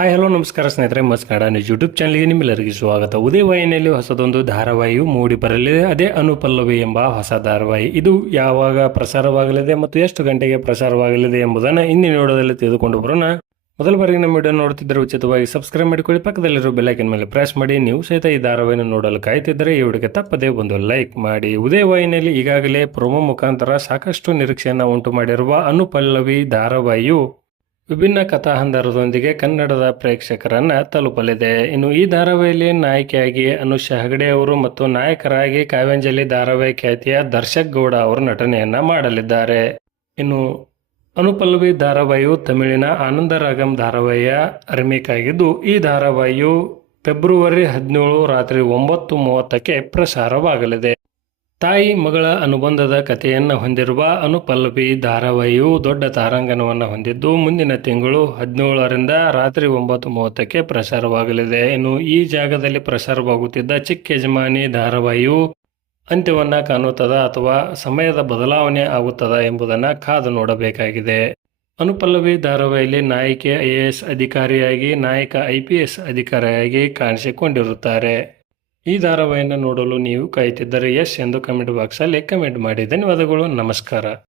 Hi hello ನಮಸ್ಕಾರ ಸ್ನೇಹಿತರೆ, ಮಸ್ ಕನ್ನಡ ನ್ಯೂಸ್ ಯೂಟ್ಯೂಬ್ ಚಾನಲ್ಗೆ ನಿಮ್ಮೆಲ್ಲರಿಗೂ ಸ್ವಾಗತ. ಉದಯ ವಾಹಿನಿಯಲ್ಲಿ ಹೊಸದೊಂದು ಧಾರಾವಾಹಿಯು ಮೂಡಿ ಬರಲಿದೆ. ಅದೇ ಅನುಪಲ್ಲವಿ ಎಂಬ ಹೊಸ ಧಾರಾವಾಹಿ. ಇದು ಯಾವಾಗ ಪ್ರಸಾರವಾಗಲಿದೆ ಮತ್ತು ಎಷ್ಟು ಗಂಟೆಗೆ ಪ್ರಸಾರವಾಗಲಿದೆ ಎಂಬುದನ್ನು ಇಂದಿನ ವಿಡಿಯೋದಲ್ಲಿ ತಿಳಿದುಕೊಂಡು ಬರೋಣ. ಮೊದಲ ಬಾರಿಗೆ ನಮ್ಮ ವಿಡಿಯೋ ನೋಡುತ್ತಿದ್ದರೆ ಉಚಿತವಾಗಿ ಸಬ್ಸ್ಕ್ರೈಬ್ ಮಾಡಿಕೊಳ್ಳಿ. ಪಕ್ಕದಲ್ಲಿರೋ ಬೆಲ್ಲೈಕನ್ ಮೇಲೆ ಪ್ರೆಸ್ ಮಾಡಿ. ನೀವು ಸಹಿತ ಈ ಧಾರಾವಾಹಿಯನ್ನು ನೋಡಲು ಕಾಯ್ತಿದ್ದರೆ ಈ ವಿಡಿಯೋಗೆ ತಪ್ಪದೇ ಒಂದು ಲೈಕ್ ಮಾಡಿ. ಉದಯ ವಾಹಿನಿಯಲ್ಲಿ ಈಗಾಗಲೇ ಪ್ರೊಮೋ ಮುಖಾಂತರ ಸಾಕಷ್ಟು ನಿರೀಕ್ಷೆಯನ್ನು ಉಂಟು ಮಾಡಿರುವ ಅನುಪಲ್ಲವಿ ಧಾರಾವಾಹಿಯು ವಿಭಿನ್ನ ಕಥಾಹಂದರದೊಂದಿಗೆ ಕನ್ನಡದ ಪ್ರೇಕ್ಷಕರನ್ನ ತಲುಪಲಿದೆ. ಇನ್ನು ಈ ಧಾರಾವಾಹಿಯಲ್ಲಿ ನಾಯಕಿಯಾಗಿ ಅನುಷಾ ಹೆಗಡೆ ಅವರು ಮತ್ತು ನಾಯಕರಾಗಿ ಕಾವ್ಯಾಂಜಲಿ ಧಾರಾವಾಹಿ ಖ್ಯಾತಿಯ ದರ್ಶಕ್ ಗೌಡ ಅವರು ನಟನೆಯನ್ನ ಮಾಡಲಿದ್ದಾರೆ. ಇನ್ನು ಅನುಪಲ್ಲವಿ ಧಾರಾವಾಹಿಯು ತಮಿಳಿನ ಆನಂದರಾಗಂ ಧಾರಾವಾಹಿಯ ರಿಮೇಕ್ ಆಗಿದ್ದು ಈ ಧಾರಾವಾಹಿಯು ಫೆಬ್ರವರಿ ಹದಿನೇಳು ರಾತ್ರಿ ಒಂಬತ್ತು ಮೂವತ್ತಕ್ಕೆ ಪ್ರಸಾರವಾಗಲಿದೆ. ತಾಯಿ ಮಗಳ ಅನುಬಂಧದ ಕಥೆಯನ್ನು ಹೊಂದಿರುವ ಅನುಪಲ್ಲವಿ ಧಾರಾವಾಹಿಯು ದೊಡ್ಡ ತಾರಾಂಗಣವನ್ನು ಹೊಂದಿದ್ದು ಮುಂದಿನ ತಿಂಗಳು ಹದಿನೇಳರಿಂದ ರಾತ್ರಿ ಒಂಬತ್ತು ಮೂವತ್ತಕ್ಕೆ ಪ್ರಸಾರವಾಗಲಿದೆ. ಇನ್ನು ಈ ಜಾಗದಲ್ಲಿ ಪ್ರಸಾರವಾಗುತ್ತಿದ್ದ ಚಿಕ್ಕ ಯಜಮಾನಿ ಧಾರಾವಾಹಿಯು ಅಂತ್ಯವನ್ನು ಕಾಣುತ್ತದ ಅಥವಾ ಸಮಯದ ಬದಲಾವಣೆ ಆಗುತ್ತದ ಎಂಬುದನ್ನು ಕಾದು ನೋಡಬೇಕಾಗಿದೆ. ಅನುಪಲ್ಲವಿ ಧಾರಾವಾಹಿಯಲ್ಲಿ ನಾಯಕಿ, ಐ ಎ ಎಸ್ ಅಧಿಕಾರಿಯಾಗಿ ನಾಯಕ, ಐ ಪಿ ಎಸ್ ಅಧಿಕಾರಿಯಾಗಿ ಕಾಣಿಸಿಕೊಂಡಿರುತ್ತಾರೆ. ಈ ಧಾರಾವಾಹಿಯನ್ನು ನೋಡಲು ನೀವು ಕಾಯುತ್ತಿದ್ದರೆ ಯಶ್ ಎಂದು ಕಮೆಂಟ್ ಬಾಕ್ಸಲ್ಲಿ ಕಮೆಂಟ್ ಮಾಡಿ. ಧನ್ಯವಾದಗಳು ನಮಸ್ಕಾರ.